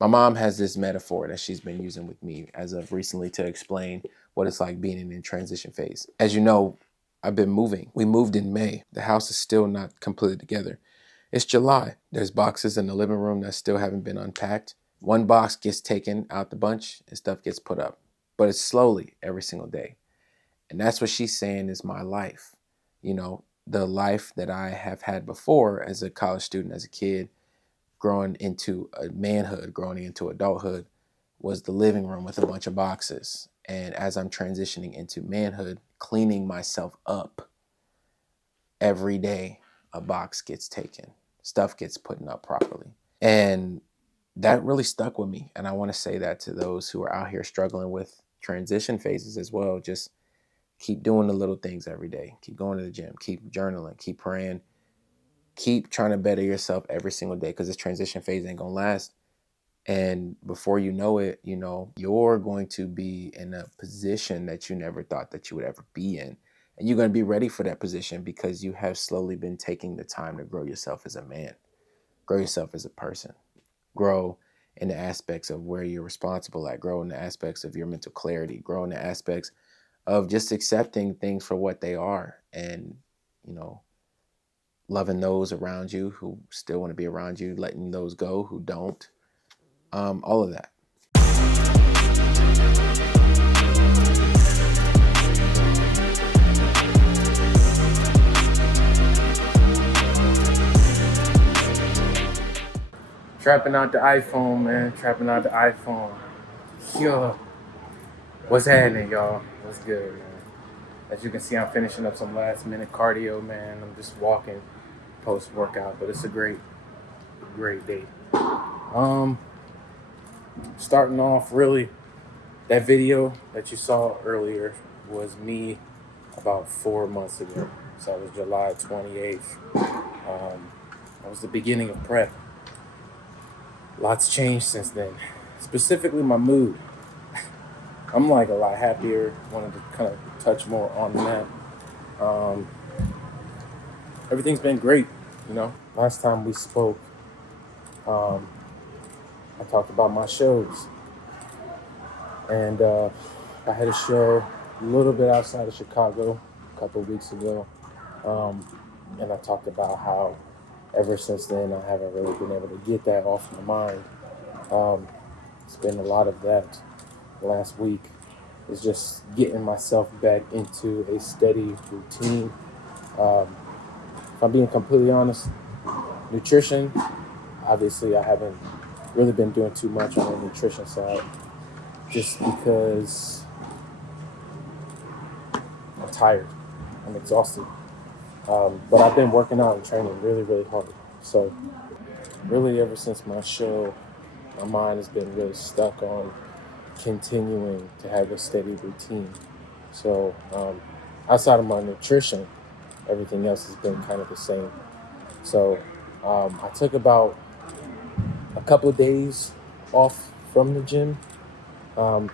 My mom has this metaphor that she's been using with me as of recently to explain what it's like being in a transition phase. As you know, I've been moving. We moved in May. The house is still not completely together. It's July. There's boxes in the living room that still haven't been unpacked. One box gets taken out the bunch and stuff gets put up. But it's slowly every single day. And that's what she's saying is my life. You know, the life that I have had before as a college student, as a kid, growing into a manhood, growing into adulthood, was the living room with a bunch of boxes. And as I'm transitioning into manhood, cleaning myself up every day, a box gets taken, stuff gets put up properly. And that really stuck with me. And I want to say that to those who are out here struggling with transition phases as well. Just keep doing the little things every day. Keep going to the gym, keep journaling, keep praying, keep trying to better yourself every single day, because this transition phase ain't gonna last. And before you know it, you know, you're going to be in a position that you never thought that you would ever be in. And you're going to be ready for that position because you have slowly been taking the time to grow yourself as a man, grow yourself as a person, grow in the aspects of where you're responsible at, grow in the aspects of your mental clarity, grow in the aspects of just accepting things for what they are, and, you know, loving those around you who still want to be around you, letting those go who don't, all of that. Trapping out the iPhone, man. Trapping out the iPhone. Yo, what's happening, y'all? What's good, man? As you can see, I'm finishing up some last minute cardio, man. I'm just walking post workout, but it's a great day. Starting off, really, that video that you saw earlier was me about 4 months ago. So it was July 28th. That was the beginning of prep. Lots changed since then. Specifically, my mood. I'm like a lot happier. Wanted to kind of touch more on that. Everything's been great, you know. Last time we spoke, I talked about my shows. And I had a show a little bit outside of Chicago a couple of weeks ago. And I talked about how ever since then I haven't really been able to get that off my mind. It's been a lot of that last week. Is just getting myself back into a steady routine. If I'm being completely honest, nutrition, obviously I haven't really been doing too much on the nutrition side, just because I'm tired, I'm exhausted. But I've been working out and training really, really hard. So really ever since my show, my mind has been really stuck on continuing to have a steady routine. So outside of my nutrition, everything else has been kind of the same. So I took about a couple of days off from the gym. I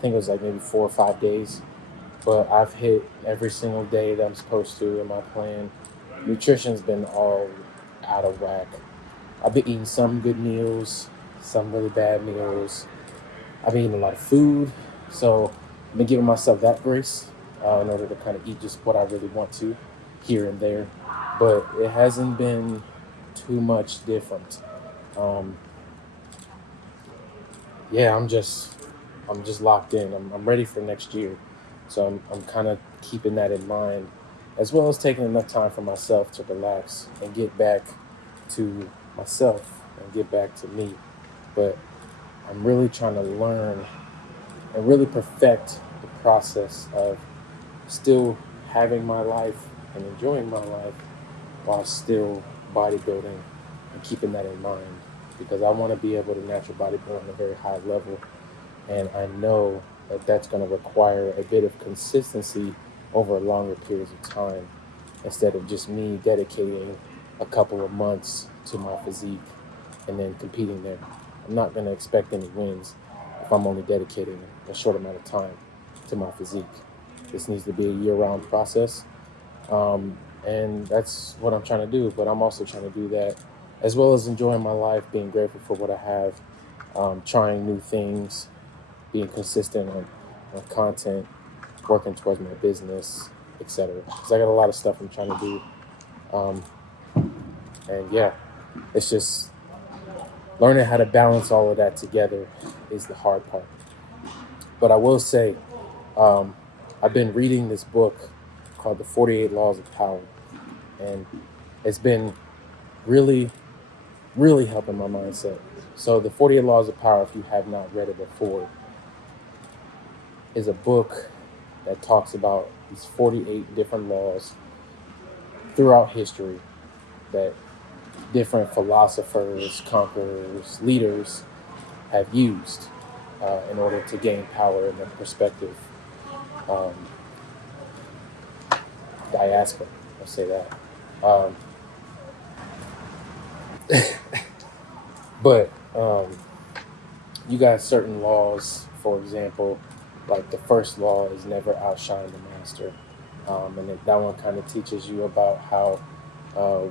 think it was like maybe 4 or 5 days, but I've hit every single day that I'm supposed to in my plan. Nutrition's been all out of whack. I've been eating some good meals, some really bad meals. I've been eating a lot of food, so I've been giving myself that grace in order to kind of eat just what I really want to here and there. But it hasn't been too much different. Um, yeah, I'm just locked in. I'm ready for next year, so I'm kind of keeping that in mind, as well as taking enough time for myself to relax and get back to myself and get back to me. But I'm really trying to learn and really perfect the process of still having my life and enjoying my life while still bodybuilding and keeping that in mind, because I want to be able to natural bodybuild on a very high level, and I know that that's going to require a bit of consistency over longer periods of time, instead of just me dedicating a couple of months to my physique and then competing there. I'm not going to expect any wins if I'm only dedicating a short amount of time to my physique. This needs to be a year-round process, and that's what I'm trying to do. But I'm also trying to do that as well as enjoying my life, being grateful for what I have, trying new things, being consistent on content, working towards my business, etc. Because I got a lot of stuff I'm trying to do. Um, and yeah, it's just learning how to balance all of that together is the hard part. But I will say, um, I've been reading this book called The 48 Laws of Power. And it's been really, really helping my mindset. So, The 48 Laws of Power, if you have not read it before, is a book that talks about these 48 different laws throughout history that different philosophers, conquerors, leaders have used in order to gain power in their perspective um, diaspora. I'll say that. Um, but you got certain laws, for example, like the first law is never outshine the master. And that one kind of teaches you about how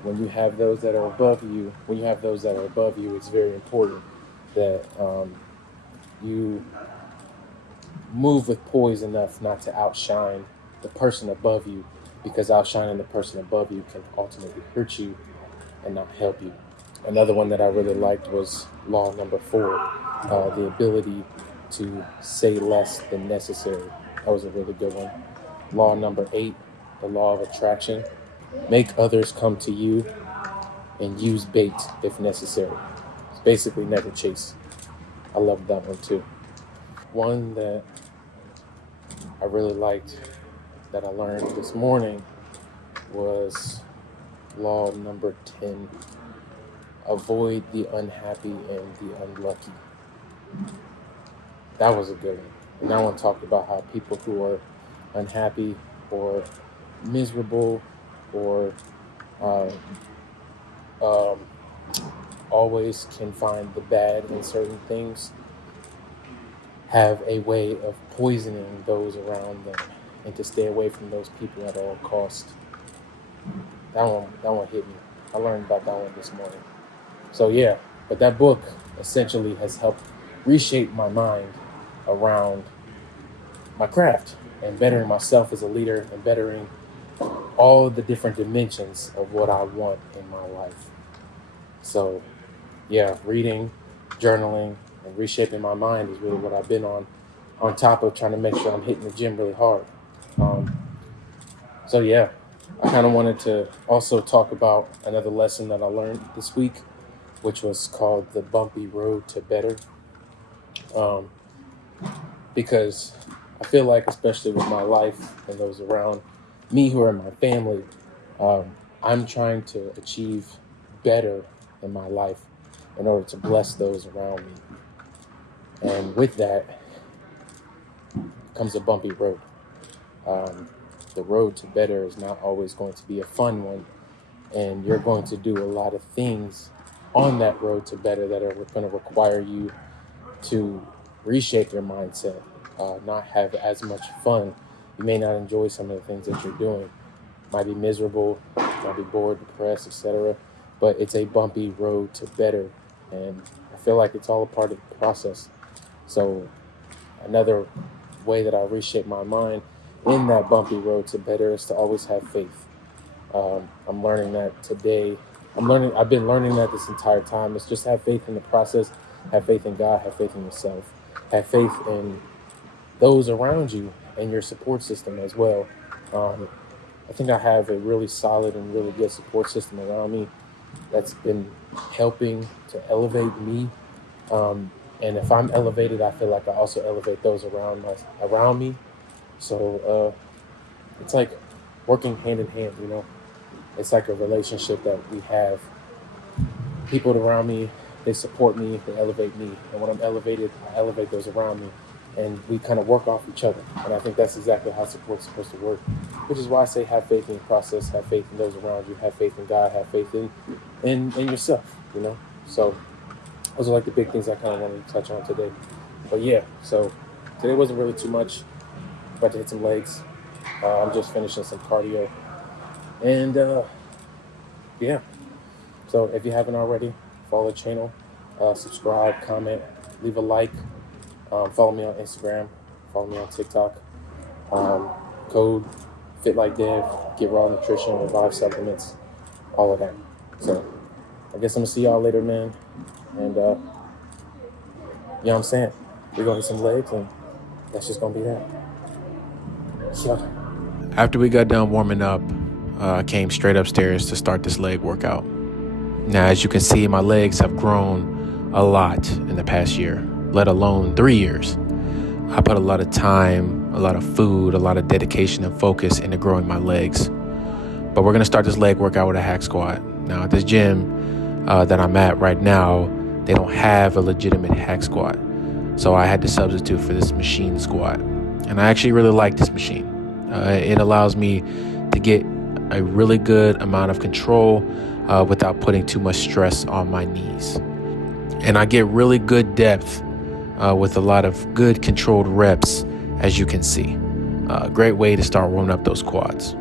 when you have those that are above you, it's very important that you move with poise enough not to outshine the person above you, because outshining the person above you can ultimately hurt you and not help you. Another one that I really liked was law number 4, the ability to say less than necessary. That was a really good one. Law number 8, the law of attraction. Make others come to you and use bait if necessary. It's basically never chase. I love that one too. One that I really liked that I learned this morning was law number 10. Avoid the unhappy and the unlucky. That was a good one. And that one talked about how people who are unhappy or miserable or uh, um, always can find the bad in certain things have a way of poisoning those around them, and to stay away from those people at all cost. That one hit me. I learned about that one this morning. So yeah, but that book essentially has helped reshape my mind around my craft and bettering myself as a leader and bettering all the different dimensions of what I want in my life. So yeah, reading, journaling, and reshaping my mind is really what I've been on top of trying to make sure I'm hitting the gym really hard. Um, so yeah, I kind of wanted to also talk about another lesson that I learned this week, which was called the bumpy road to better. Um, because I feel like, especially with my life and those around me who are in my family, I'm trying to achieve better in my life in order to bless those around me. And with that comes a bumpy road. Um, the road to better is not always going to be a fun one, and you're going to do a lot of things on that road to better that are going to require you to reshape your mindset, not have as much fun. You may not enjoy some of the things that you're doing. Might be miserable, might be bored, depressed, etc. But it's a bumpy road to better, and I feel like it's all a part of the process. So another way that I reshape my mind in that bumpy road to better is to always have faith. I'm learning that today. I've been learning that this entire time. It's just have faith in the process, have faith in God, have faith in yourself, have faith in those around you and your support system as well. Um, I think I have a really solid and really good support system around me that's been helping to elevate me. And if I'm elevated, I feel like I also elevate those around me. So it's like working hand in hand, you know. It's like a relationship that we have. People around me, they support me, they elevate me. And when I'm elevated, I elevate those around me. And we kind of work off each other. And I think that's exactly how support's supposed to work. Which is why I say have faith in the process, have faith in those around you, have faith in God, have faith in yourself, you know. So those are like the big things I kind of wanted to touch on today. But yeah, so today wasn't really too much. About to hit some legs. I'm just finishing some cardio. And yeah, So if you haven't already, follow the channel, subscribe, comment, leave a like, follow me on Instagram, follow me on TikTok. Code FITLIKEDEV, get raw nutrition, revive supplements, all of that. So I guess I'm gonna see y'all later, man. And you know what I'm saying? We're gonna hit some legs, and that's just gonna be that. Yeah. After we got done warming up, I came straight upstairs to start this leg workout. Now, as you can see, my legs have grown a lot in the past year, let alone 3 years. I put a lot of time, a lot of food, a lot of dedication and focus into growing my legs. But we're gonna start this leg workout with a hack squat. Now, at this gym that I'm at right now, they don't have a legitimate hack squat. So I had to substitute for this machine squat. And I actually really like this machine. It allows me to get a really good amount of control without putting too much stress on my knees. And I get really good depth with a lot of good controlled reps, as you can see. A great way to start warming up those quads.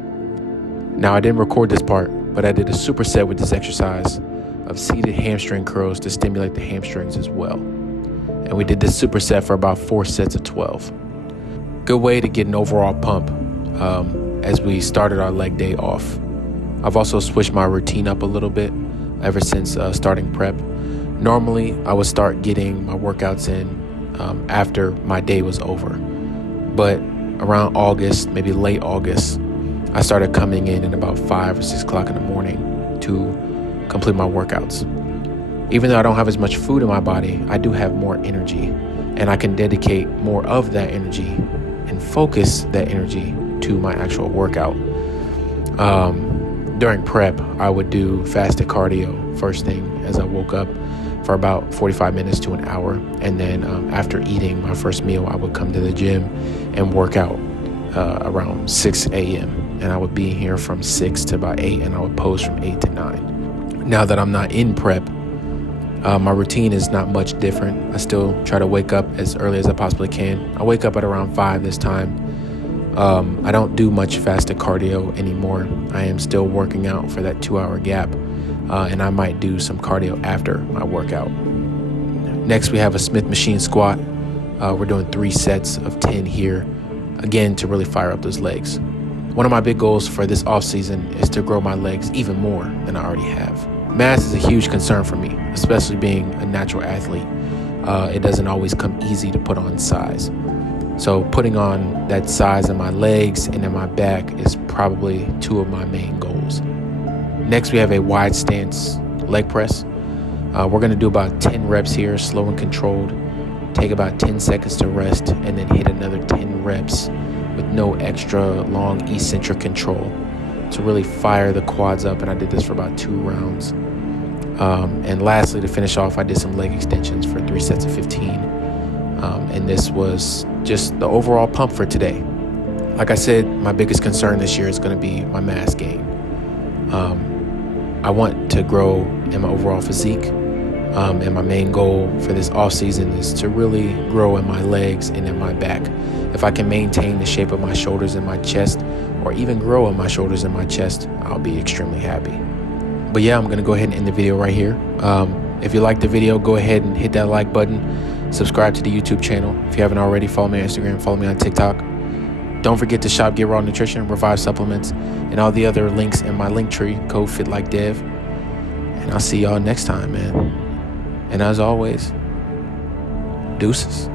Now, I didn't record this part, but I did a superset with this exercise of seated hamstring curls to stimulate the hamstrings as well. And we did this superset for about 4 sets of 12. Good way to get an overall pump as we started our leg day off. I've also switched my routine up a little bit ever since starting prep. Normally, I would start getting my workouts in after my day was over. But around August, maybe late August, I started coming in at about 5 or 6 o'clock in the morning to complete my workouts. Even though I don't have as much food in my body, I do have more energy, and I can dedicate more of that energy and focus that energy to my actual workout. During prep, I would do fasted cardio first thing as I woke up for about 45 minutes to an hour. And then after eating my first meal, I would come to the gym and work out around 6 a.m. And I would be here from 6 to about 8, and I would pose from 8 to 9. Now that I'm not in prep, my routine is not much different. I still try to wake up as early as I possibly can. I wake up at around 5 this time. I don't do much fasted cardio anymore. I am still working out for that 2-hour gap, and I might do some cardio after my workout. Next, we have a Smith machine squat. We're doing 3 sets of 10 here, again, to really fire up those legs. One of my big goals for this off season is to grow my legs even more than I already have. Mass is a huge concern for me, especially being a natural athlete. It doesn't always come easy to put on size. So putting on that size in my legs and in my back is probably 2 of my main goals. Next, we have a wide stance leg press. We're gonna do about 10 reps here, slow and controlled. Take about 10 seconds to rest, and then hit another 10 reps with no extra long eccentric control to really fire the quads up. And I did this for about 2 rounds. And lastly, to finish off, I did some leg extensions for 3 sets of 15. And this was just the overall pump for today. Like I said, my biggest concern this year is going to be my mass gain. I want to grow in my overall physique. And my main goal for this off season is to really grow in my legs and in my back. If I can maintain the shape of my shoulders and my chest, or even grow in my shoulders and my chest, I'll be extremely happy. But yeah, I'm going to go ahead and end the video right here. If you liked the video, go ahead and hit that like button. Subscribe to the YouTube channel. If you haven't already, follow me on Instagram, follow me on TikTok. Don't forget to shop Get Raw Nutrition, Revive Supplements, and all the other links in my link tree, code FITLIKEDEV. And I'll see y'all next time, man. And as always, deuces.